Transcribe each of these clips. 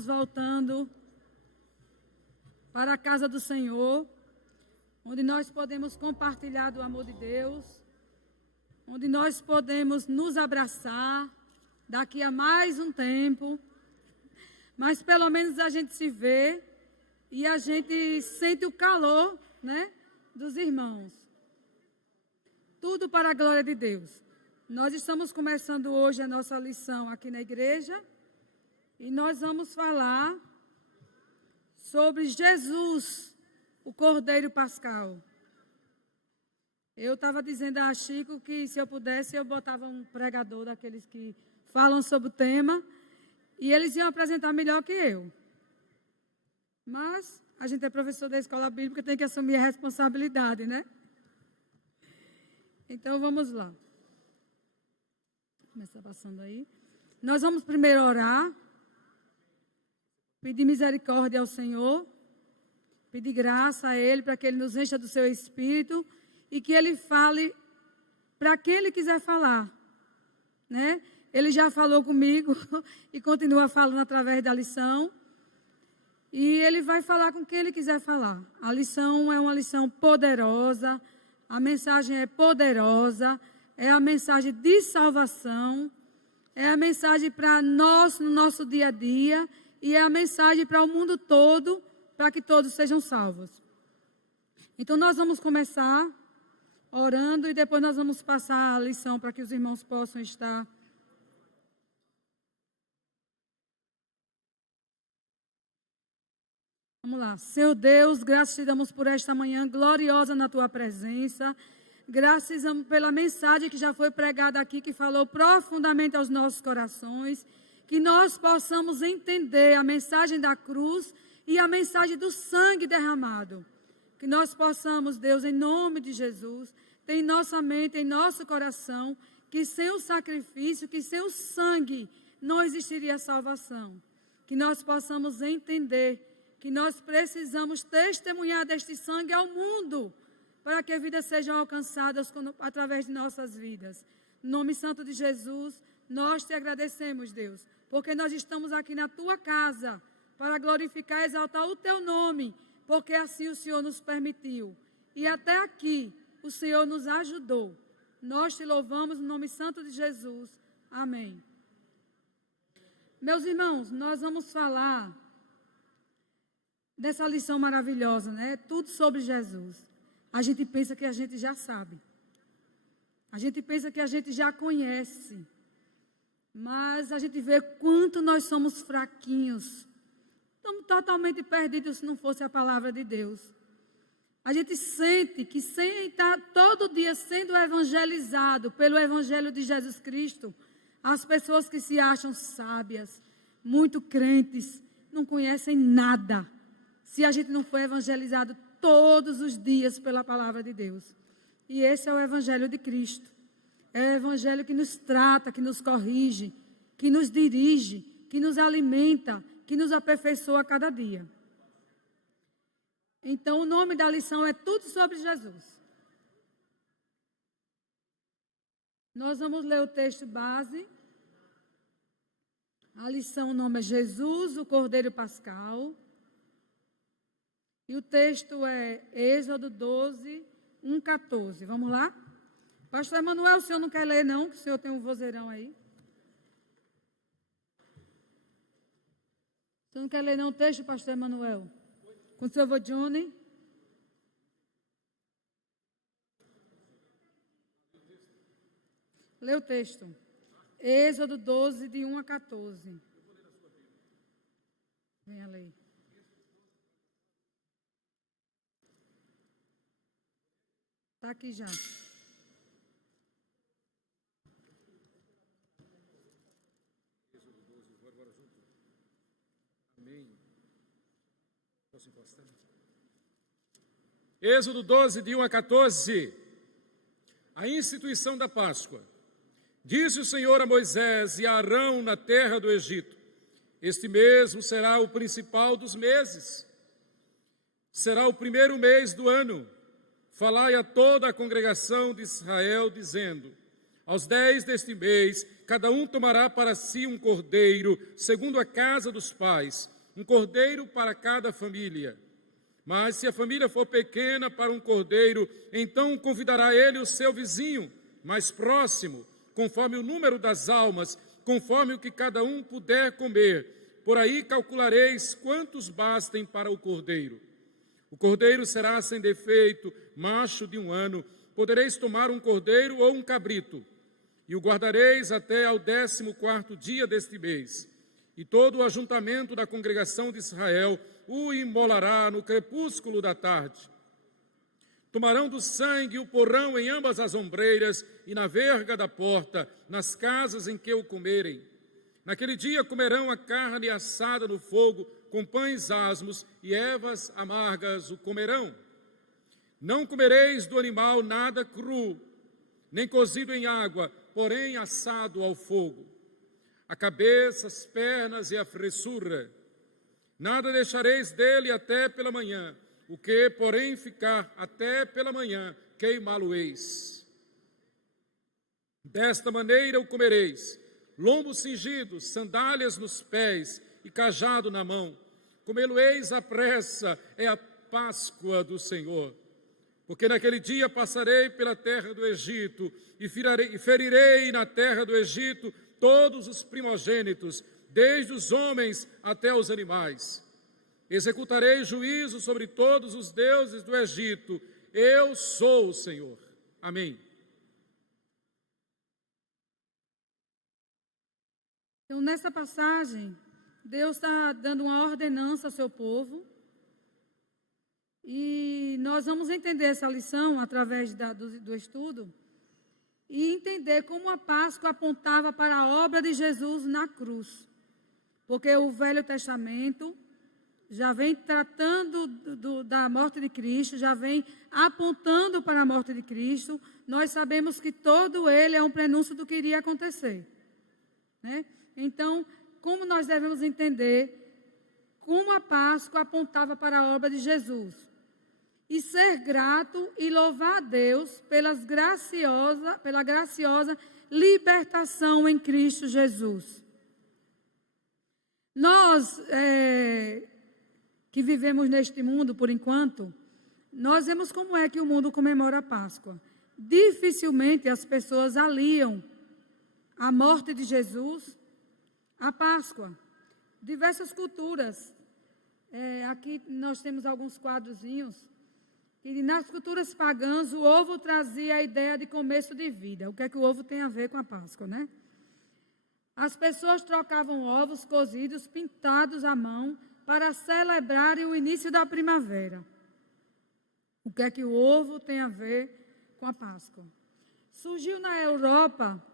Voltando para a casa do Senhor, onde nós podemos compartilhar do amor de Deus, onde nós podemos nos abraçar daqui a mais um tempo, mas pelo menos a gente se vê e a gente sente o calor, né, dos irmãos. Tudo para a glória de Deus. Nós estamos começando hoje a nossa lição aqui na igreja. E nós vamos falar sobre Jesus, o Cordeiro Pascal. Eu estava dizendo a Chico que se eu pudesse, eu botava um pregador daqueles que falam sobre o tema, e eles iam apresentar melhor que eu. Mas a gente é professor da escola bíblica, tem que assumir a responsabilidade, né? Então vamos lá. Começa passando aí. Nós vamos primeiro orar. Pedir misericórdia ao Senhor, pedir graça a Ele para que Ele nos encha do seu Espírito e que Ele fale para quem Ele quiser falar, né? Ele já falou comigo e continua falando através da lição e Ele vai falar com quem Ele quiser falar. A lição é uma lição poderosa, a mensagem é poderosa, é a mensagem de salvação, é a mensagem para nós no nosso dia a dia. E é a mensagem para o mundo todo, para que todos sejam salvos. Então, nós vamos começar orando e depois nós vamos passar a lição para que os irmãos possam estar. Vamos lá. Senhor Deus, graças te damos por esta manhã gloriosa na tua presença. Graças pela mensagem que já foi pregada aqui, que falou profundamente aos nossos corações. Que nós possamos entender a mensagem da cruz e a mensagem do sangue derramado. Que nós possamos, Deus, em nome de Jesus, ter em nossa mente, em nosso coração, que sem o sacrifício, que sem o sangue, não existiria salvação. Que nós possamos entender que nós precisamos testemunhar deste sangue ao mundo, para que vidas sejam alcançadas através de nossas vidas. No nome santo de Jesus, nós te agradecemos, Deus, porque nós estamos aqui na tua casa para glorificar e exaltar o teu nome, porque assim o Senhor nos permitiu. E até aqui o Senhor nos ajudou. Nós te louvamos no nome santo de Jesus. Amém. Meus irmãos, nós vamos falar dessa lição maravilhosa, né? Tudo sobre Jesus. A gente pensa que a gente já sabe. A gente pensa que a gente já conhece. Mas a gente vê quanto nós somos fraquinhos. Estamos totalmente perdidos se não fosse a palavra de Deus. A gente sente que sem estar todo dia sendo evangelizado pelo Evangelho de Jesus Cristo, as pessoas que se acham sábias, muito crentes, não conhecem nada. Se a gente não for evangelizado todos os dias pela palavra de Deus. E esse é o Evangelho de Cristo. É o Evangelho que nos trata, que nos corrige, que nos dirige, que nos alimenta, que nos aperfeiçoa a cada dia. Então, o nome da lição é Tudo sobre Jesus. Nós vamos ler o texto base. A lição, o nome é Jesus, o Cordeiro Pascal. E o texto é Êxodo 12, 1, 14. Vamos lá? Pastor Emanuel, o senhor não quer ler, não? Que o senhor tem um vozeirão aí. O senhor não quer ler, não, o texto, pastor Emanuel? Com o seu avô Johnny. Lê o texto. Êxodo 12, de 1 a 14. Venha ler. Está aqui já. Êxodo 12, de 1 a 14, a instituição da Páscoa. Disse o Senhor a Moisés e a Arão na terra do Egito: este mesmo será o principal dos meses. Será o primeiro mês do ano. Falai a toda a congregação de Israel, dizendo: Aos 10 deste mês, cada um tomará para si um cordeiro, segundo a casa dos pais, um cordeiro para cada família. Mas se a família for pequena para um cordeiro, então convidará ele o seu vizinho mais próximo, conforme o número das almas, conforme o que cada um puder comer. Por aí calculareis quantos bastem para o cordeiro. O cordeiro será sem defeito, macho de 1 ano. Podereis tomar um cordeiro ou um cabrito, e o guardareis até ao 14º dia deste mês. E todo o ajuntamento da congregação de Israel o imolará no crepúsculo da tarde. Tomarão do sangue e o porão em ambas as ombreiras e na verga da porta, nas casas em que o comerem. Naquele dia comerão a carne assada no fogo, com pães asmos e ervas amargas o comerão. Não comereis do animal nada cru, nem cozido em água, porém assado ao fogo. A cabeça, as pernas e a fressura. Nada deixareis dele até pela manhã, o que, porém, ficar até pela manhã, queimá-lo-eis. Desta maneira o comereis, lombo cingido, sandálias nos pés e cajado na mão. Comê-lo-eis à pressa, é a Páscoa do Senhor. Porque naquele dia passarei pela terra do Egito e ferirei na terra do Egito todos os primogênitos, desde os homens até os animais. Executarei juízo sobre todos os deuses do Egito. Eu sou o Senhor. Amém. Então, nessa passagem, Deus está dando uma ordenança ao seu povo. E nós vamos entender essa lição através do estudo e entender como a Páscoa apontava para a obra de Jesus na cruz. Porque o Velho Testamento já vem tratando da morte de Cristo, já vem apontando para a morte de Cristo. Nós sabemos que todo ele é um prenúncio do que iria acontecer, né? Então, como nós devemos entender como a Páscoa apontava para a obra de Jesus? E ser grato e louvar a Deus pela graciosa libertação em Cristo Jesus. Nós, que vivemos neste mundo por enquanto, nós vemos como é que o mundo comemora a Páscoa. Dificilmente as pessoas aliam a morte de Jesus à Páscoa. Diversas culturas. Aqui nós temos alguns quadrozinhos. E nas culturas pagãs, o ovo trazia a ideia de começo de vida. O que é que o ovo tem a ver com a Páscoa, né? As pessoas trocavam ovos cozidos, pintados à mão, para celebrarem o início da primavera. O que é que o ovo tem a ver com a Páscoa? Surgiu na Europa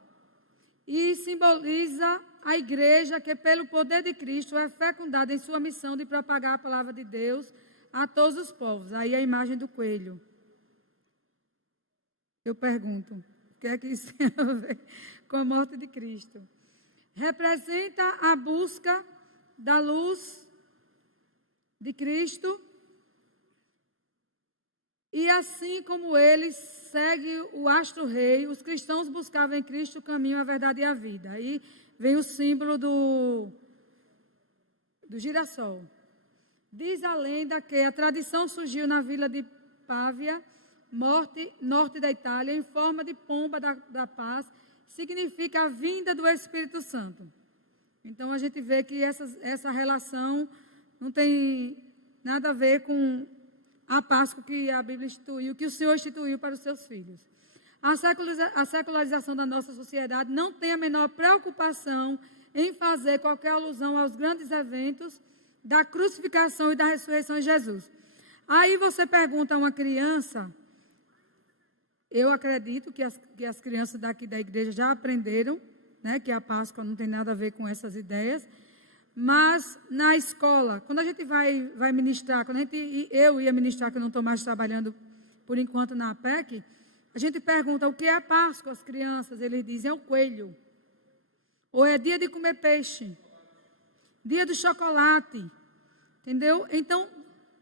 e simboliza a igreja que, pelo poder de Cristo, é fecundada em sua missão de propagar a palavra de Deus a todos os povos. Aí a imagem do coelho. Eu pergunto, o que é que isso tem a ver com a morte de Cristo? Representa a busca da luz de Cristo. E assim como ele segue o astro-rei, os cristãos buscavam em Cristo o caminho, a verdade e a vida. Aí vem o símbolo do girassol. Diz a lenda que a tradição surgiu na vila de Pávia, norte da Itália, em forma de pomba da paz, significa a vinda do Espírito Santo. Então a gente vê que essa relação não tem nada a ver com a Páscoa que a Bíblia instituiu, que o Senhor instituiu para os seus filhos. A secularização da nossa sociedade não tem a menor preocupação em fazer qualquer alusão aos grandes eventos da crucificação e da ressurreição de Jesus. Aí você pergunta a uma criança, eu acredito que as crianças daqui da igreja já aprenderam, né, que a Páscoa não tem nada a ver com essas ideias, mas na escola, quando a gente vai ministrar, eu ia ministrar, que eu não estou mais trabalhando por enquanto na APEC, a gente pergunta o que é a Páscoa às crianças, eles dizem é o coelho, ou é dia de comer peixe, dia do chocolate, entendeu? Então,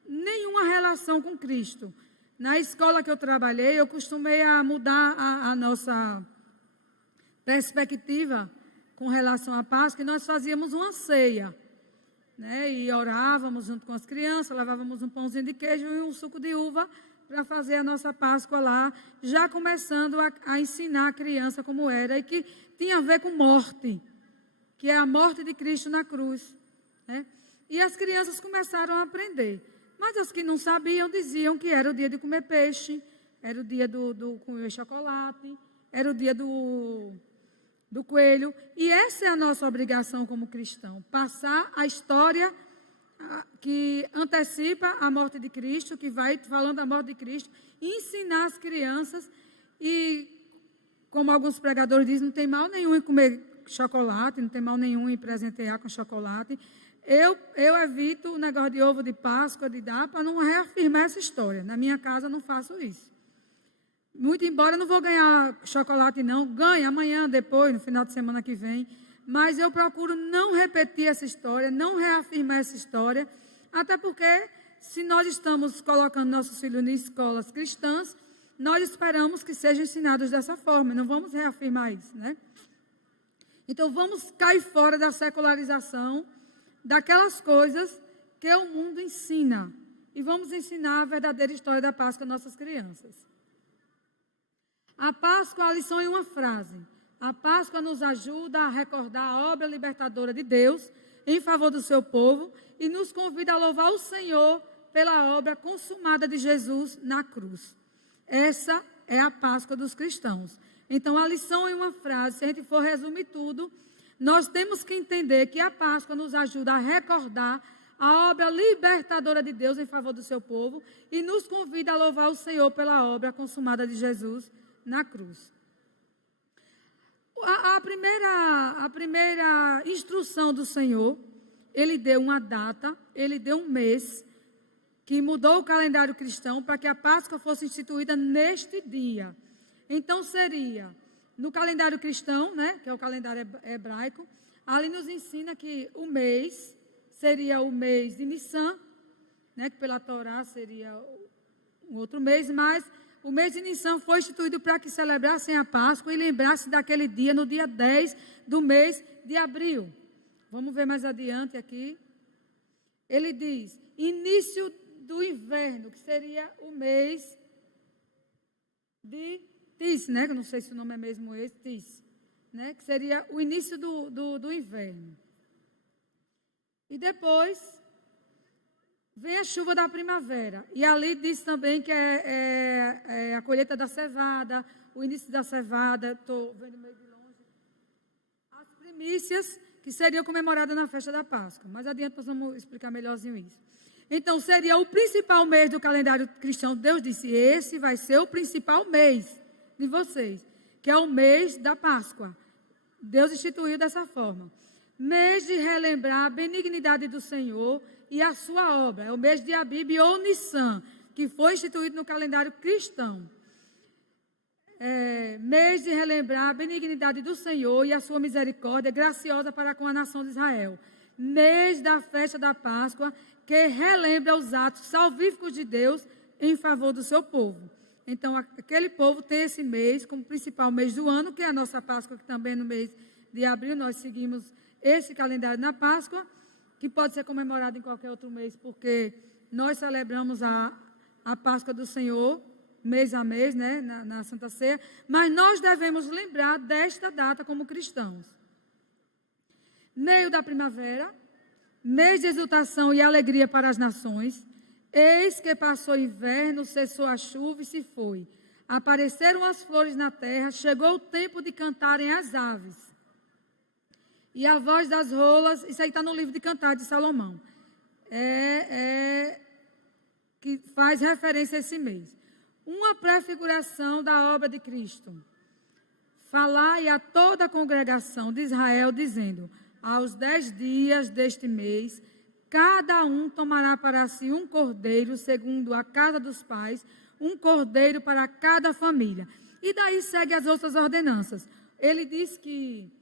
nenhuma relação com Cristo. Na escola que eu trabalhei, eu costumei a mudar a nossa perspectiva com relação à Páscoa, e nós fazíamos uma ceia, né? E orávamos junto com as crianças, levávamos um pãozinho de queijo e um suco de uva para fazer a nossa Páscoa lá, já começando a ensinar a criança como era, e que tinha a ver com morte, que é a morte de Cristo na cruz, né? E as crianças começaram a aprender. Mas as que não sabiam diziam que era o dia de comer peixe, era o dia do comer chocolate, era o dia do coelho. E essa é a nossa obrigação como cristão, passar a história que antecipa a morte de Cristo, que vai falando da morte de Cristo, e ensinar as crianças. E, como alguns pregadores dizem, não tem mal nenhum em comer chocolate, não tem mal nenhum em presentear com chocolate. Eu evito o negócio de ovo de Páscoa, de dar, para não reafirmar essa história. Na minha casa eu não faço isso. Muito embora eu não vou ganhar chocolate não, ganho amanhã, depois, no final de semana que vem, mas eu procuro não repetir essa história, não reafirmar essa história, até porque se nós estamos colocando nossos filhos em escolas cristãs, nós esperamos que sejam ensinados dessa forma, não vamos reafirmar isso, né? Então vamos cair fora da secularização, daquelas coisas que o mundo ensina, e vamos ensinar a verdadeira história da Páscoa às nossas crianças. A Páscoa, a lição em uma frase. A Páscoa nos ajuda a recordar a obra libertadora de Deus em favor do seu povo e nos convida a louvar o Senhor pela obra consumada de Jesus na cruz. Essa é a Páscoa dos cristãos. Então, a lição em uma frase, se a gente for resumir tudo, nós temos que entender que a Páscoa nos ajuda a recordar a obra libertadora de Deus em favor do seu povo e nos convida a louvar o Senhor pela obra consumada de Jesus na cruz. A primeira instrução do Senhor, Ele deu uma data, Ele deu um mês, que mudou o calendário cristão para que a Páscoa fosse instituída neste dia. Então seria, no calendário cristão, né, que é o calendário hebraico, ali nos ensina que o mês seria o mês de Nissan, né, que pela Torá seria um outro mês, mas o mês de Nissan foi instituído para que celebrassem a Páscoa e lembrassem daquele dia, no dia 10 do mês de abril. Vamos ver mais adiante aqui. Ele diz, início do inverno, que seria o mês de Tis, né? Eu não sei se o nome é mesmo esse, Tis, né? Que seria o início do inverno. E depois vem a chuva da primavera. E ali diz também que é a colheita da cevada, o início da cevada, estou vendo meio de longe. As primícias que seriam comemoradas na festa da Páscoa. Mais adiante nós vamos explicar melhorzinho isso. Então, seria o principal mês do calendário cristão. Deus disse, esse vai ser o principal mês de vocês, que é o mês da Páscoa. Deus instituiu dessa forma. Mês de relembrar a benignidade do Senhor e a sua obra. É o mês de Abib ou Nissan, que foi instituído no calendário cristão. Mês de relembrar a benignidade do Senhor e a sua misericórdia graciosa para com a nação de Israel. Mês da festa da Páscoa, que relembra os atos salvíficos de Deus em favor do seu povo. Então, aquele povo tem esse mês como principal mês do ano, que é a nossa Páscoa, que também no mês de abril nós seguimos esse calendário na Páscoa, que pode ser comemorado em qualquer outro mês, porque nós celebramos a Páscoa do Senhor, mês a mês, né, na Santa Ceia, mas nós devemos lembrar desta data como cristãos. Meio da primavera, mês de exultação e alegria para as nações. Eis que passou o inverno, cessou a chuva e se foi. Apareceram as flores na terra, chegou o tempo de cantarem as aves. E a voz das rolas, isso aí está no livro de Cantar de Salomão, que faz referência a esse mês. Uma prefiguração da obra de Cristo. Falai a toda a congregação de Israel, dizendo, aos 10 dias deste mês, cada um tomará para si um cordeiro, segundo a casa dos pais, um cordeiro para cada família. E daí segue as outras ordenanças. Ele diz que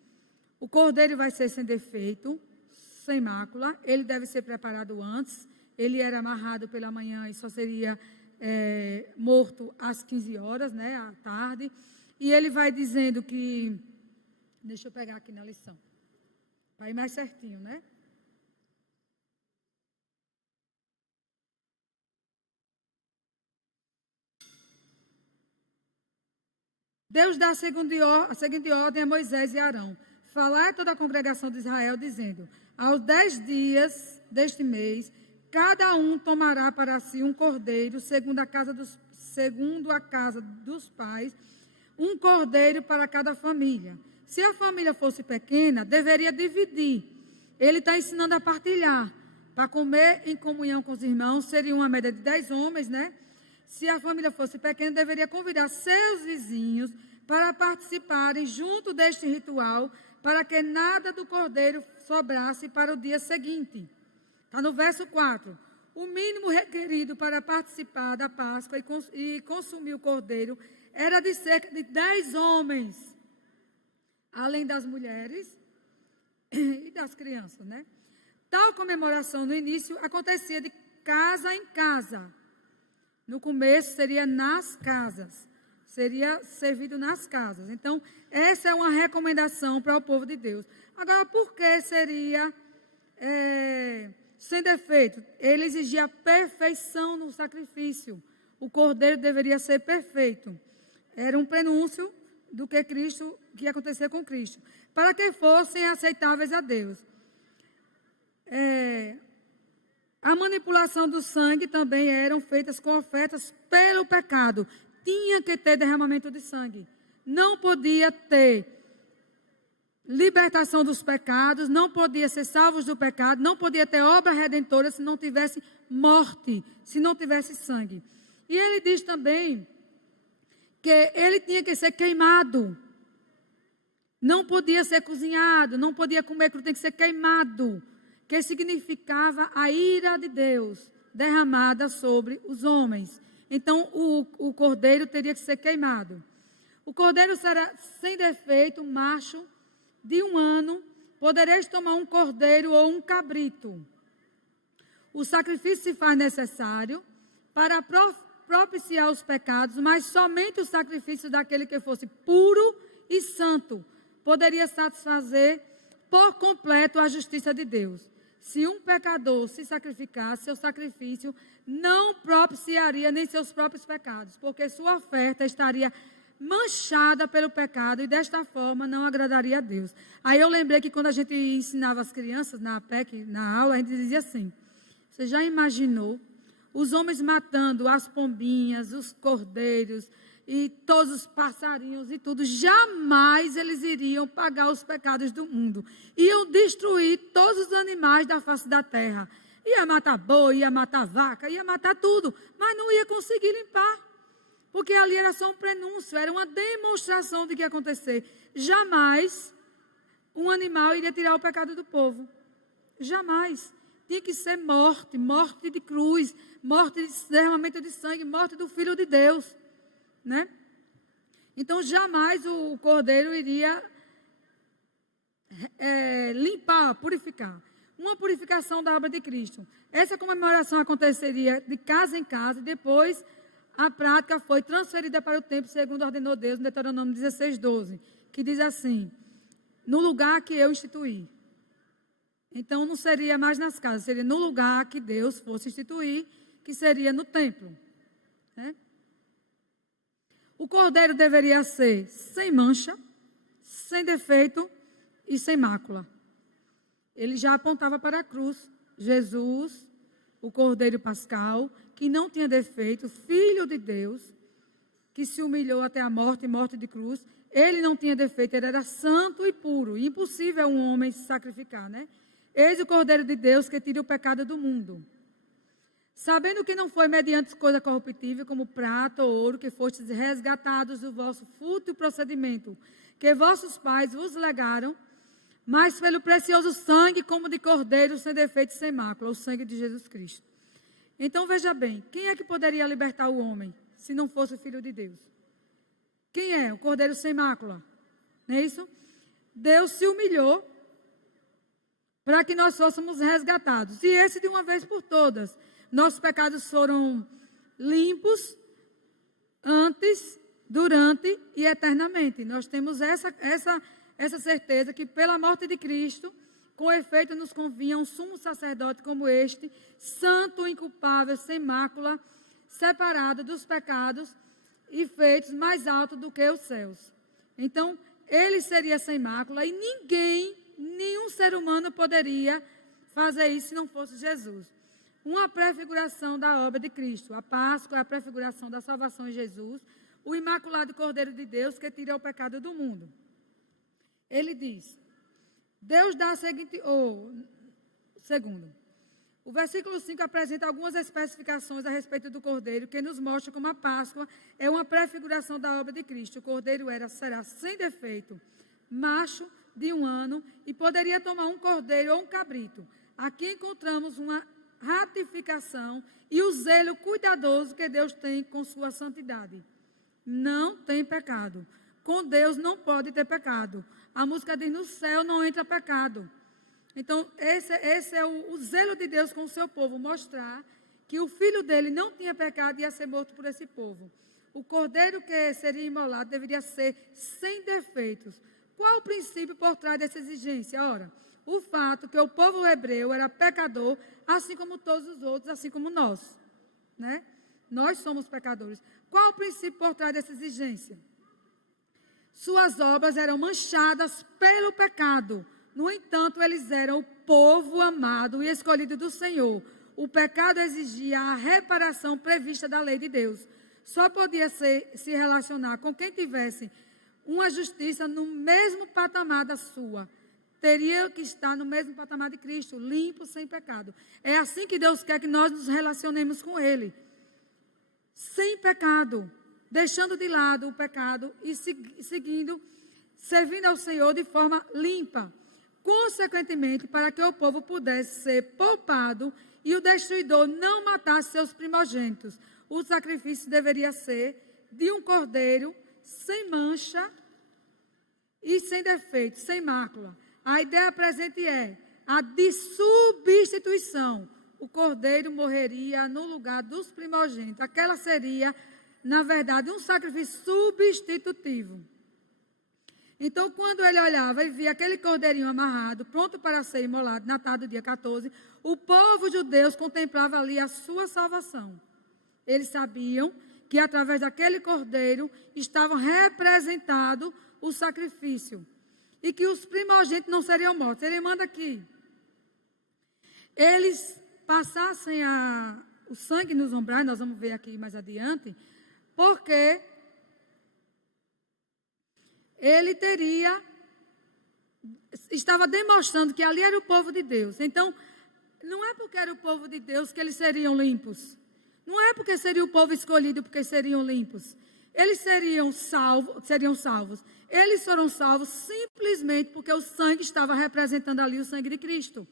o cordeiro vai ser sem defeito, sem mácula, ele deve ser preparado antes, ele era amarrado pela manhã e só seria morto às 15 horas, né, à tarde. E ele vai dizendo que Deixa eu pegar aqui na lição. Para ir mais certinho, né? Deus dá a seguinte ordem a Moisés e Arão. Falai a toda a congregação de Israel, dizendo: aos 10 dias deste mês, cada um tomará para si um cordeiro, segundo a casa dos pais, um cordeiro para cada família. Se a família fosse pequena, deveria dividir. Ele está ensinando a partilhar. Para comer em comunhão com os irmãos, seria uma média de 10 homens, né? Se a família fosse pequena, deveria convidar seus vizinhos para participarem junto deste ritual, para que nada do cordeiro sobrasse para o dia seguinte. Está no verso 4. O mínimo requerido para participar da Páscoa e consumir o cordeiro era de cerca de 10 homens, além das mulheres e das crianças, né? Tal comemoração no início acontecia de casa em casa. No começo seria nas casas, seria servido nas casas. Então, essa é uma recomendação para o povo de Deus. Agora, por que seria sem defeito? Ele exigia perfeição no sacrifício. O cordeiro deveria ser perfeito. Era um prenúncio do que ia acontecer com Cristo, para que fossem aceitáveis a Deus. A manipulação do sangue também eram feitas com ofertas pelo pecado. Tinha que ter derramamento de sangue. Não podia ter libertação dos pecados, não podia ser salvos do pecado, não podia ter obra redentora se não tivesse morte, se não tivesse sangue. E ele diz também que ele tinha que ser queimado. Não podia ser cozinhado, não podia comer cru, tem que ser queimado, que significava a ira de Deus derramada sobre os homens. Então, o cordeiro teria que ser queimado. O cordeiro será sem defeito, macho, de 1 ano. Podereis tomar um cordeiro ou um cabrito. O sacrifício se faz necessário para propiciar os pecados, mas somente o sacrifício daquele que fosse puro e santo poderia satisfazer por completo a justiça de Deus. Se um pecador se sacrificasse, seu sacrifício não propiciaria nem seus próprios pecados, porque sua oferta estaria manchada pelo pecado e desta forma não agradaria a Deus. Aí eu lembrei que quando a gente ensinava as crianças na PEC, na aula, a gente dizia assim: você já imaginou os homens matando as pombinhas, os cordeiros e todos os passarinhos e tudo? Jamais eles iriam pagar os pecados do mundo. Iam destruir todos os animais da face da terra. Ia matar boi, ia matar vaca, ia matar tudo, mas não ia conseguir limpar. Porque ali era só um prenúncio, era uma demonstração de que ia acontecer. Jamais um animal iria tirar o pecado do povo. Jamais. Tinha que ser morte, morte de cruz, morte de derramamento de sangue, morte do Filho de Deus, né? Então, jamais o cordeiro iria limpar, purificar. Uma purificação da obra de Cristo. Essa comemoração aconteceria de casa em casa, e depois a prática foi transferida para o templo, segundo ordenou Deus, no Deuteronômio 16:12, que diz assim: no lugar que eu instituí. Então, não seria mais nas casas, seria no lugar que Deus fosse instituir, que seria no templo, né? O cordeiro deveria ser sem mancha, sem defeito e sem mácula. Ele já apontava para a cruz. Jesus, o cordeiro pascal, que não tinha defeito, filho de Deus, que se humilhou até a morte, morte de cruz. Ele não tinha defeito, ele era santo e puro. Impossível um homem se sacrificar, né? Eis o cordeiro de Deus que tira o pecado do mundo. Sabendo que não foi mediante coisa corruptível, como prata ou ouro, que fostes resgatados do vosso fútil procedimento, que vossos pais vos legaram, mas pelo precioso sangue, como de cordeiro, sem defeito e sem mácula, o sangue de Jesus Cristo. Então, veja bem, quem é que poderia libertar o homem, se não fosse o Filho de Deus? Quem é? O cordeiro sem mácula. Não é isso? Deus se humilhou para que nós fôssemos resgatados. E esse de uma vez por todas. Nossos pecados foram limpos antes, durante e eternamente. Nós temos essa certeza que pela morte de Cristo, com efeito nos convinha um sumo sacerdote como este, santo, inculpável, sem mácula, separado dos pecados e feitos mais alto do que os céus. Então, ele seria sem mácula e nenhum ser humano poderia fazer isso se não fosse Jesus. Uma prefiguração da obra de Cristo. A Páscoa é a prefiguração da salvação em Jesus, o imaculado Cordeiro de Deus que tira o pecado do mundo. Ele diz, Deus dá a seguinte, segundo, o versículo 5 apresenta algumas especificações a respeito do Cordeiro, que nos mostra como a Páscoa é uma prefiguração da obra de Cristo. O Cordeiro será sem defeito, macho de 1 ano, e poderia tomar um cordeiro ou um cabrito. Aqui encontramos uma ratificação e o zelo cuidadoso que Deus tem com sua santidade. Não tem pecado. Com Deus não pode ter pecado. A música diz, no céu não entra pecado. Então, esse é o zelo de Deus com o seu povo, mostrar que o filho dele não tinha pecado e ia ser morto por esse povo. O cordeiro que seria imolado deveria ser sem defeitos. Qual o princípio por trás dessa exigência? Ora, o fato que o povo hebreu era pecador, assim como todos os outros, assim como nós. Né? Nós somos pecadores. Qual o princípio por trás dessa exigência? Suas obras eram manchadas pelo pecado. No entanto, eles eram o povo amado e escolhido do Senhor. O pecado exigia a reparação prevista da lei de Deus. Só podia se relacionar com quem tivesse uma justiça no mesmo patamar da sua. Teria que estar no mesmo patamar de Cristo, limpo, sem pecado. É assim que Deus quer que nós nos relacionemos com Ele. Sem pecado, deixando de lado o pecado e servindo ao Senhor de forma limpa. Consequentemente, para que o povo pudesse ser poupado e o destruidor não matasse seus primogênitos, o sacrifício deveria ser de um cordeiro sem mancha e sem defeito, sem mácula. A ideia presente é a de substituição. O cordeiro morreria no lugar dos primogênitos. Aquela seria, na verdade, um sacrifício substitutivo. Então, quando ele olhava e via aquele cordeirinho amarrado, pronto para ser imolado, na tarde do dia 14, o povo judeu contemplava ali a sua salvação. Eles sabiam que através daquele cordeiro estavam representado o sacrifício e que os primogênitos não seriam mortos. Ele manda que eles passassem o sangue nos umbrais, nós vamos ver aqui mais adiante, porque ele estava demonstrando que ali era o povo de Deus. Então, não é porque era o povo de Deus que eles seriam limpos. Não é porque seria o povo escolhido porque seriam limpos. Eles seriam salvos. Eles foram salvos simplesmente porque o sangue estava representando ali o sangue de Cristo.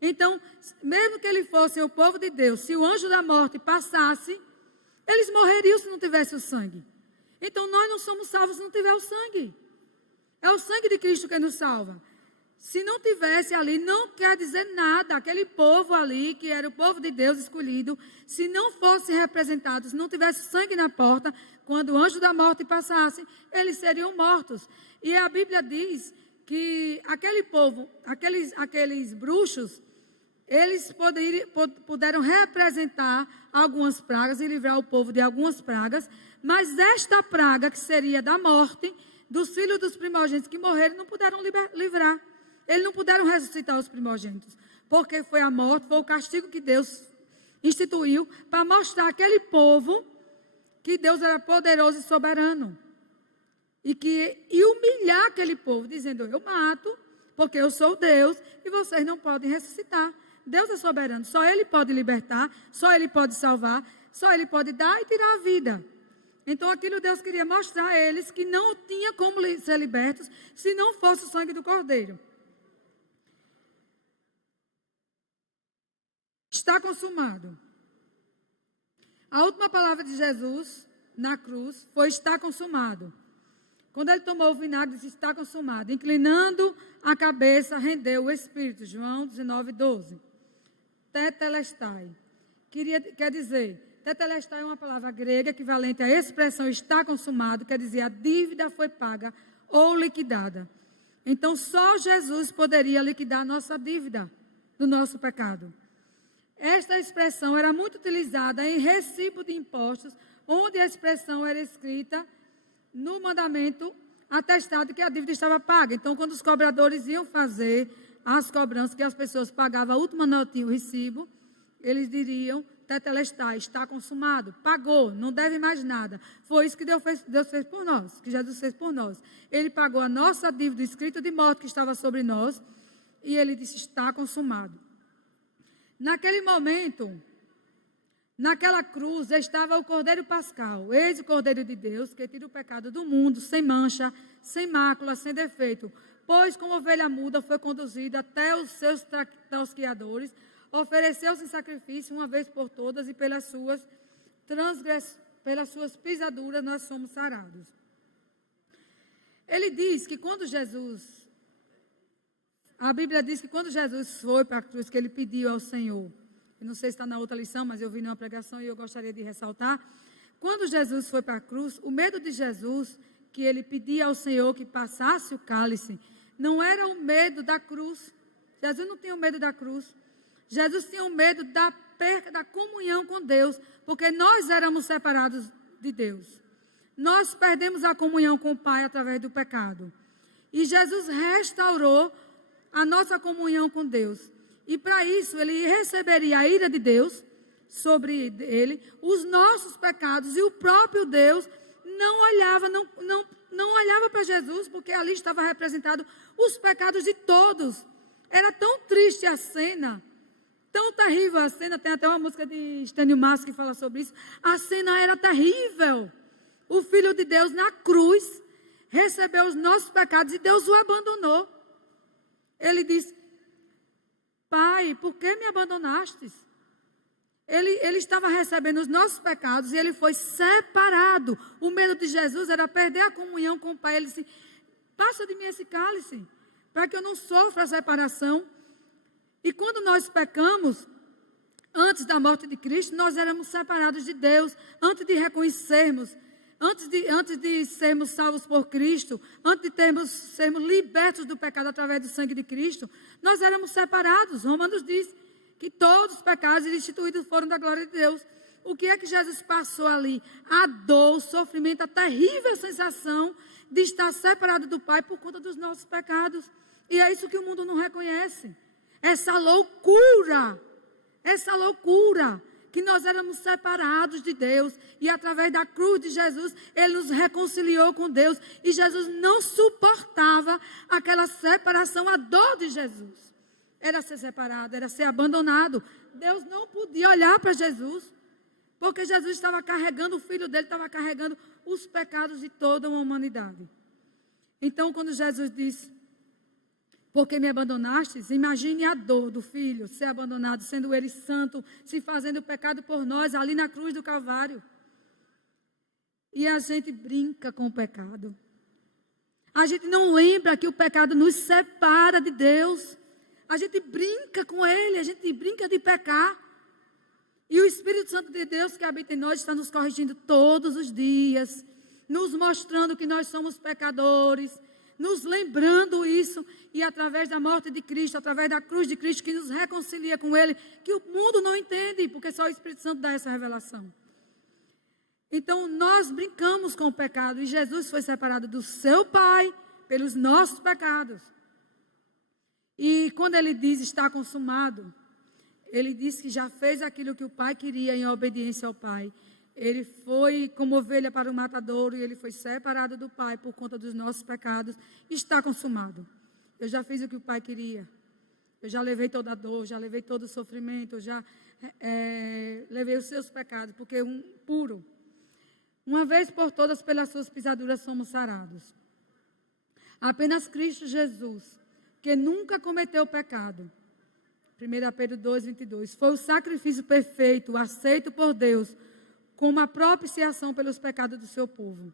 Então, mesmo que eles fossem o povo de Deus, se o anjo da morte passasse, eles morreriam se não tivesse o sangue. Então, nós não somos salvos se não tiver o sangue. É o sangue de Cristo que nos salva. Se não tivesse ali, não quer dizer nada. Aquele povo ali, que era o povo de Deus escolhido, se não fosse representado, se não tivesse sangue na porta, quando o anjo da morte passasse, eles seriam mortos. E a Bíblia diz que aquele povo, aqueles bruxos, eles puderam representar algumas pragas e livrar o povo de algumas pragas, mas esta praga, que seria da morte, dos filhos dos primogênitos que morreram, não puderam livrar. Eles não puderam ressuscitar os primogênitos, porque foi a morte, foi o castigo que Deus instituiu para mostrar àquele povo que Deus era poderoso e soberano. E humilhar aquele povo, dizendo, eu mato, porque eu sou Deus e vocês não podem ressuscitar. Deus é soberano, só Ele pode libertar, só Ele pode salvar, só Ele pode dar e tirar a vida. Então, aquilo Deus queria mostrar a eles que não tinha como ser libertos se não fosse o sangue do Cordeiro. Está consumado. A última palavra de Jesus na cruz foi está consumado. Quando ele tomou o vinagre, disse está consumado. Inclinando a cabeça, rendeu o Espírito. João 19:12. Tetelestai. Quer dizer... Tetelestai é uma palavra grega equivalente à expressão está consumado, quer dizer, a dívida foi paga ou liquidada. Então, só Jesus poderia liquidar a nossa dívida do nosso pecado. Esta expressão era muito utilizada em recibo de impostos, onde a expressão era escrita no mandamento atestado que a dívida estava paga. Então, quando os cobradores iam fazer as cobranças, que as pessoas pagavam a última notinha, o recibo, eles diriam, tetelestai, está consumado, pagou, não deve mais nada. Foi isso que Deus fez por nós, que Jesus fez por nós. Ele pagou a nossa dívida escrita de morte que estava sobre nós, e ele disse, está consumado. Naquele momento, naquela cruz, estava o Cordeiro Pascal, eis o Cordeiro de Deus, que tira o pecado do mundo, sem mancha, sem mácula, sem defeito. Pois, como ovelha muda, foi conduzido até os seus tosquiadores, ofereceu-se em sacrifício uma vez por todas, e pelas suas pisaduras nós somos sarados. Ele diz que quando Jesus... A Bíblia diz que quando Jesus foi para a cruz, que ele pediu ao Senhor, eu não sei se está na outra lição, mas eu vi numa pregação e eu gostaria de ressaltar, quando Jesus foi para a cruz, o medo de Jesus, que ele pedia ao Senhor que passasse o cálice, não era o medo da cruz. Jesus não tinha o medo da cruz. Jesus tinha o medo da perda da comunhão com Deus, porque nós éramos separados de Deus. Nós perdemos a comunhão com o Pai através do pecado. E Jesus restaurou a nossa comunhão com Deus. E para isso, ele receberia a ira de Deus sobre ele, os nossos pecados, e o próprio Deus não olhava para Jesus, porque ali estava representado os pecados de todos. Era tão triste a cena, tão terrível a cena, tem até uma música de Stênio Márcio que fala sobre isso. A cena era terrível. O Filho de Deus na cruz recebeu os nossos pecados e Deus o abandonou. Ele disse, Pai, por que me abandonastes? Ele estava recebendo os nossos pecados e ele foi separado. O medo de Jesus era perder a comunhão com o Pai. Ele disse, passa de mim esse cálice, para que eu não sofra a separação. E quando nós pecamos, antes da morte de Cristo, nós éramos separados de Deus, antes de reconhecermos, antes de sermos salvos por Cristo, antes de sermos libertos do pecado através do sangue de Cristo, nós éramos separados. Romanos diz que todos os pecados instituídos foram da glória de Deus. O que é que Jesus passou ali? A dor, o sofrimento, a terrível sensação de estar separado do Pai por conta dos nossos pecados. E é isso que o mundo não reconhece. Essa loucura, que nós éramos separados de Deus, e através da cruz de Jesus, ele nos reconciliou com Deus, e Jesus não suportava aquela separação, a dor de Jesus. Era ser separado, era ser abandonado. Deus não podia olhar para Jesus, porque Jesus estava carregando, o Filho dele estava carregando os pecados de toda uma humanidade. Então, quando Jesus disse, porque me abandonastes, imagine a dor do Filho ser abandonado, sendo ele santo, se fazendo pecado por nós, ali na cruz do Calvário. E a gente brinca com o pecado. A gente não lembra que o pecado nos separa de Deus. A gente brinca com ele, a gente brinca de pecar. E o Espírito Santo de Deus que habita em nós está nos corrigindo todos os dias, nos mostrando que nós somos pecadores, nos lembrando isso, e através da morte de Cristo, através da cruz de Cristo, que nos reconcilia com ele, que o mundo não entende, porque só o Espírito Santo dá essa revelação. Então, nós brincamos com o pecado, e Jesus foi separado do seu Pai pelos nossos pecados. E quando ele diz está consumado, ele diz que já fez aquilo que o Pai queria em obediência ao Pai. Ele foi como ovelha para o matadouro, e ele foi separado do Pai por conta dos nossos pecados. Está consumado. Eu já fiz o que o Pai queria. Eu já levei toda a dor, já levei todo o sofrimento, eu já levei os seus pecados, porque puro. Uma vez por todas, pelas suas pisaduras, somos sarados. Apenas Cristo Jesus, que nunca cometeu pecado. 1 Pedro 2:22. Foi o sacrifício perfeito, aceito por Deus, como a propiciação pelos pecados do seu povo.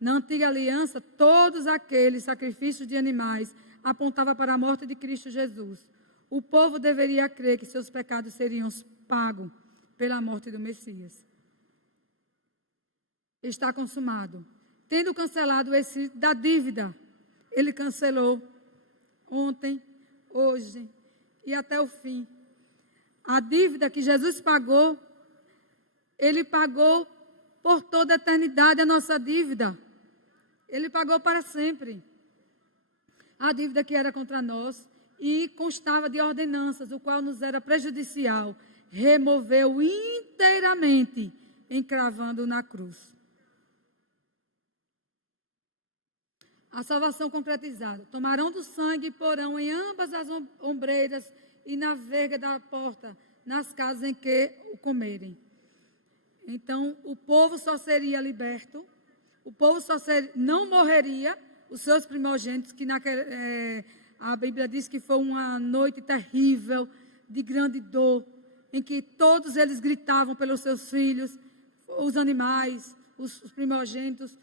Na antiga aliança, todos aqueles sacrifícios de animais apontavam para a morte de Cristo Jesus. O povo deveria crer que seus pecados seriam pagos pela morte do Messias. Está consumado. Tendo cancelado esse da dívida, ele cancelou ontem, hoje e até o fim. A dívida que Jesus pagou, Ele pagou por toda a eternidade a nossa dívida. Ele pagou para sempre. A dívida que era contra nós e constava de ordenanças, o qual nos era prejudicial, removeu inteiramente, encravando na cruz. A salvação concretizada. Tomarão do sangue e porão em ambas as ombreiras e na verga da porta, nas casas em que o comerem. Então, o povo só seria liberto, o povo não morreria, os seus primogênitos, que a Bíblia diz que foi uma noite terrível, de grande dor, em que todos eles gritavam pelos seus filhos, os animais, os primogênitos.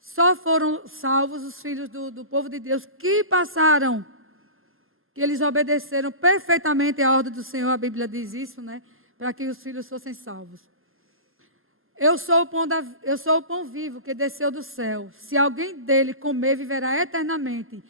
Só foram salvos os filhos do povo de Deus que passaram, que eles obedeceram perfeitamente à ordem do Senhor, a Bíblia diz isso, né? Para que os filhos fossem salvos. Eu sou o pão vivo que desceu do céu. Se alguém dele comer, viverá eternamente.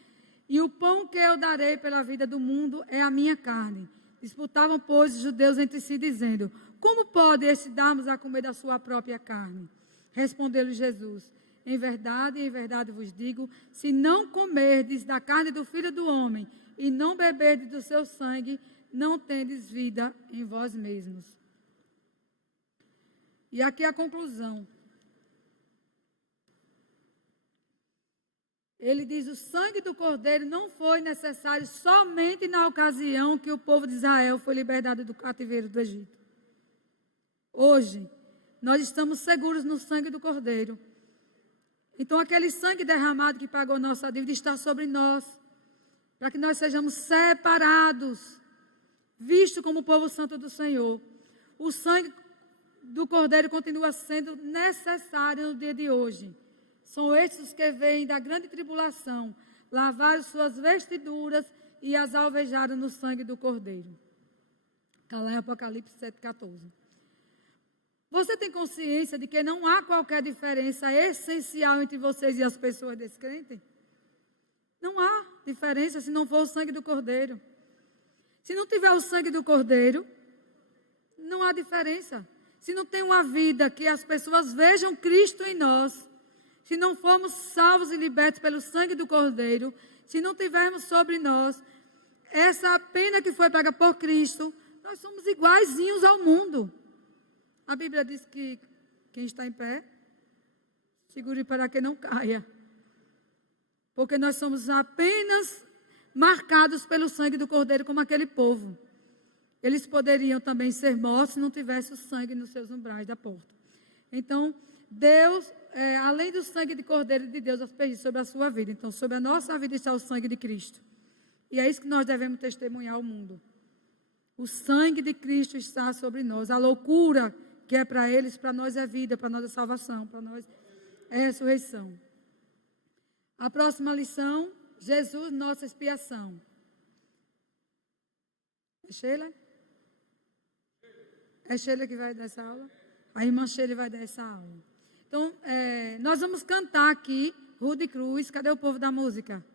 E o pão que eu darei pela vida do mundo é a minha carne. Disputavam, pois, os judeus entre si, dizendo: como pode este dar-nos a comer da sua própria carne? Respondeu-lhe Jesus: em verdade vos digo, se não comerdes da carne do Filho do Homem e não beberdes do seu sangue, não tendes vida em vós mesmos. E aqui a conclusão. Ele diz: o sangue do Cordeiro não foi necessário somente na ocasião que o povo de Israel foi libertado do cativeiro do Egito. Hoje, nós estamos seguros no sangue do Cordeiro. Então, aquele sangue derramado que pagou nossa dívida está sobre nós, para que nós sejamos separados, vistos como o povo santo do Senhor. O sangue do Cordeiro continua sendo necessário no dia de hoje. São estes que vêm da grande tribulação, lavaram suas vestiduras e as alvejaram no sangue do Cordeiro. Está lá em Apocalipse 7,14. Você tem consciência de que não há qualquer diferença essencial entre vocês e as pessoas descrentes? Não há diferença se não for o sangue do Cordeiro. Se não tiver o sangue do Cordeiro, não há diferença. Se não tem uma vida que as pessoas vejam Cristo em nós, se não formos salvos e libertos pelo sangue do Cordeiro, se não tivermos sobre nós essa pena que foi paga por Cristo, nós somos iguaizinhos ao mundo. A Bíblia diz que quem está em pé, segure para que não caia. Porque nós somos apenas marcados pelo sangue do Cordeiro como aquele povo. Eles poderiam também ser mortos se não tivesse o sangue nos seus umbrais da porta. Então, Deus, além do sangue de Cordeiro de Deus, aspergido sobre a sua vida. Então, sobre a nossa vida está o sangue de Cristo. E é isso que nós devemos testemunhar ao mundo. O sangue de Cristo está sobre nós. A loucura que é para eles, para nós é vida, para nós é salvação, para nós é ressurreição. A próxima lição: Jesus, nossa expiação. É Sheila? É Sheila que vai dar essa aula? A irmã Sheila vai dar essa aula. Então, nós vamos cantar aqui, Rude Cruz. Cadê o povo da música?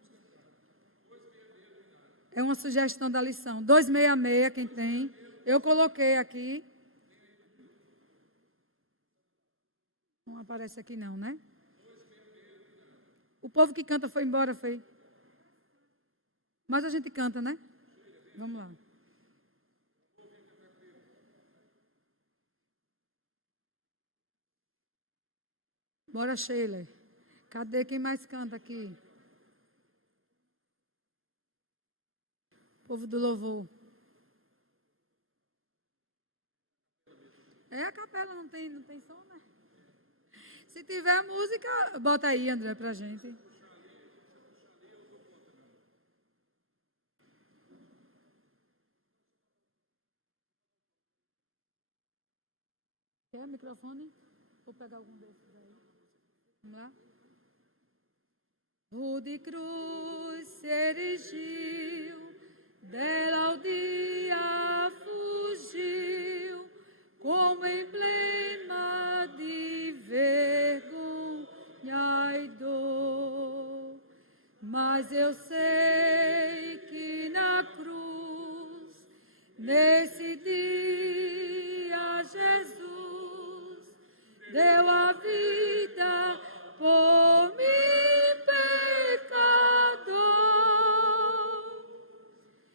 É uma sugestão da lição. 266, quem tem? Eu coloquei aqui. Não aparece aqui não, né? O povo que canta foi embora, foi. Mas a gente canta, né? Vamos lá. Bora, Sheila. Cadê quem mais canta aqui? Povo do louvor. É a capela, não tem som, né? Se tiver música, bota aí, André, pra gente. Quer o microfone? Vou pegar algum desses aí. Vamos lá? Rude cruz se erigiu, dela o dia fugiu, como emblema de vergonha e dor. Mas eu sei Nesse dia, Jesus deu a vida por mim, pecador.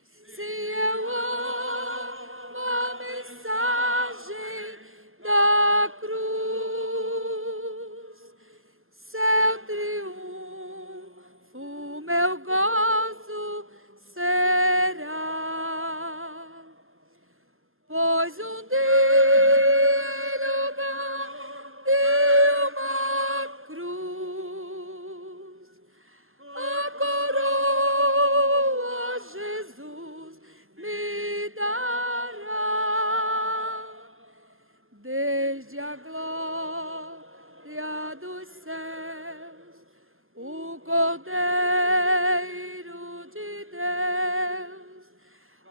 Se eu amo a mensagem da cruz, seu triunfo, meu gozo será. Pois um dia, em lugar de uma cruz, a coroa Jesus me dará. Desde a glória dos céus, o Cordeiro de Deus,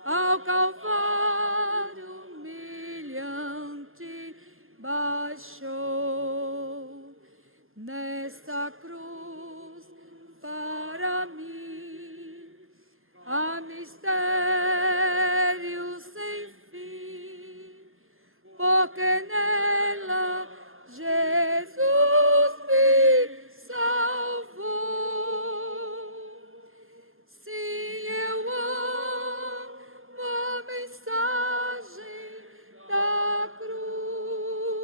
ao Calvário humilhante baixou. Nesta cruz, para mim, há mistério sem fim, porque nela Jesus me salvou. Sim, eu amo a mensagem da cruz,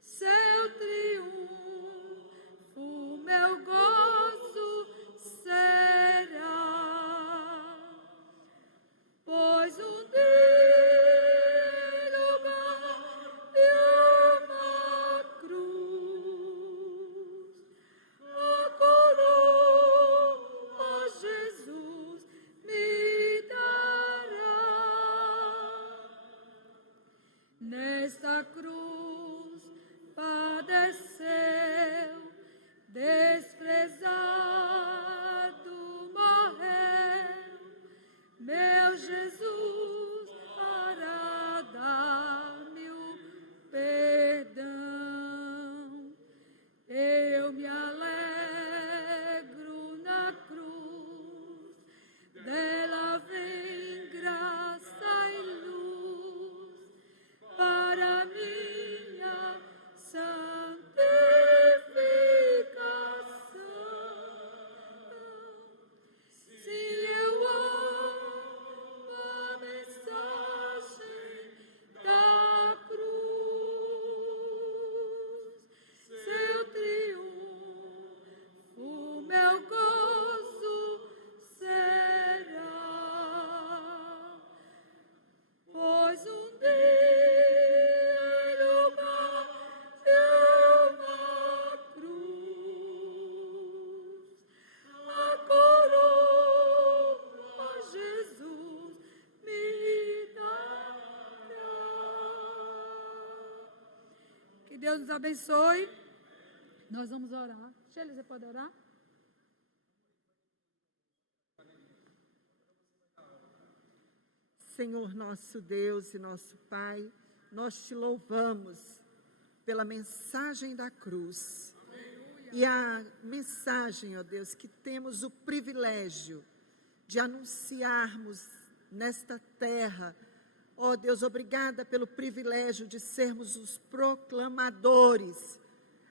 seu triunfo, meu gozo será. Pois um dia, em lugar de uma cruz, a coroa Jesus me dará. Nesta cruz padeceu, desprezado, morreu, meu Jesus para dar-me o perdão. Eu me alegro na cruz, dela vem graça e luz para minha santificação. Se eu amo a mensagem da cruz, seu triunfo, meu gozo será. Pois um dia, em lugar de uma cruz, a coroa Jesus me dará. Que Deus nos abençoe. Nós vamos orar. Sheila, você pode orar? Senhor nosso Deus e nosso Pai, nós te louvamos pela mensagem da cruz. E a mensagem, ó Deus, que temos o privilégio de anunciarmos nesta terra. Ó Deus, obrigada pelo privilégio de sermos os proclamadores,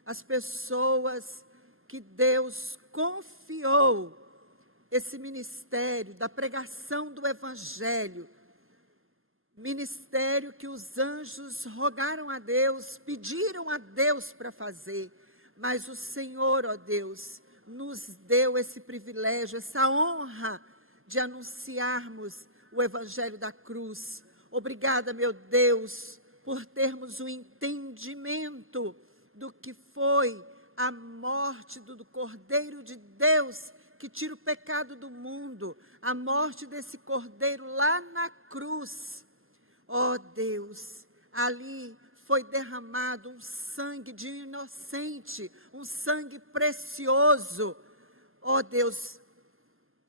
as pessoas que Deus confiou esse ministério da pregação do Evangelho. Ministério que os anjos rogaram a Deus, pediram a Deus para fazer, mas o Senhor, ó Deus, nos deu esse privilégio, essa honra de anunciarmos o Evangelho da cruz. Obrigada, meu Deus, por termos o entendimento do que foi a morte do Cordeiro de Deus, que tira o pecado do mundo, a morte desse Cordeiro lá na cruz. Ó Deus, ali foi derramado um sangue de inocente, um sangue precioso. Ó Deus,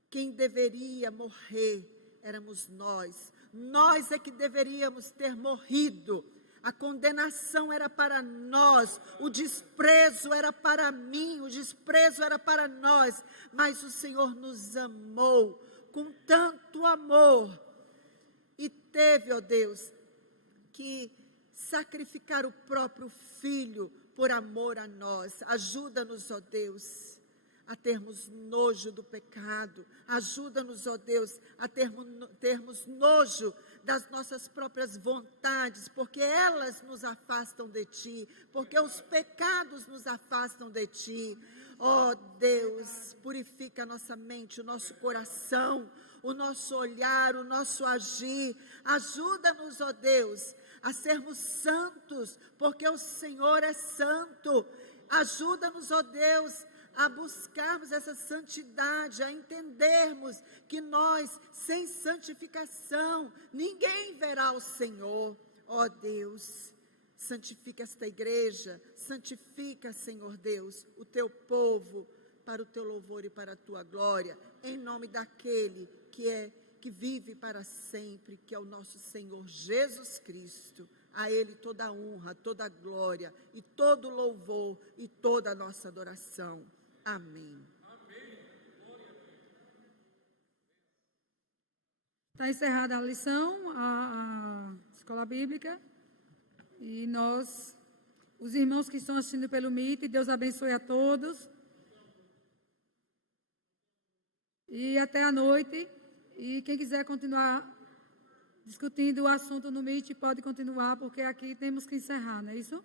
quem deveria morrer éramos nós. Nós é que deveríamos ter morrido. A condenação era para nós, o desprezo era para mim, o desprezo era para nós. Mas o Senhor nos amou com tanto amor e teve, ó Deus, que sacrificar o próprio Filho por amor a nós. Ajuda-nos, ó Deus, a termos nojo do pecado. Ajuda-nos, ó Deus, a termos nojo das nossas próprias vontades, porque elas nos afastam de Ti, porque os pecados nos afastam de Ti. Ó Deus, purifica a nossa mente, o nosso coração, o nosso olhar, o nosso agir. Ajuda-nos, ó Deus, a sermos santos, porque o Senhor é santo. Ajuda-nos, ó Deus, a buscarmos essa santidade, a entendermos que nós, sem santificação, ninguém verá o Senhor. Ó Deus, santifica esta igreja, santifica, Senhor Deus, o teu povo, para o teu louvor e para a tua glória, em nome daquele que vive para sempre, que é o nosso Senhor Jesus Cristo. A Ele toda a honra, toda a glória e todo o louvor e toda a nossa adoração. Amém. Está encerrada a lição, a escola bíblica. E nós, os irmãos que estão assistindo pelo Meet, Deus abençoe a todos. E até a noite. E quem quiser continuar discutindo o assunto no Meet, pode continuar, porque aqui temos que encerrar, não é isso?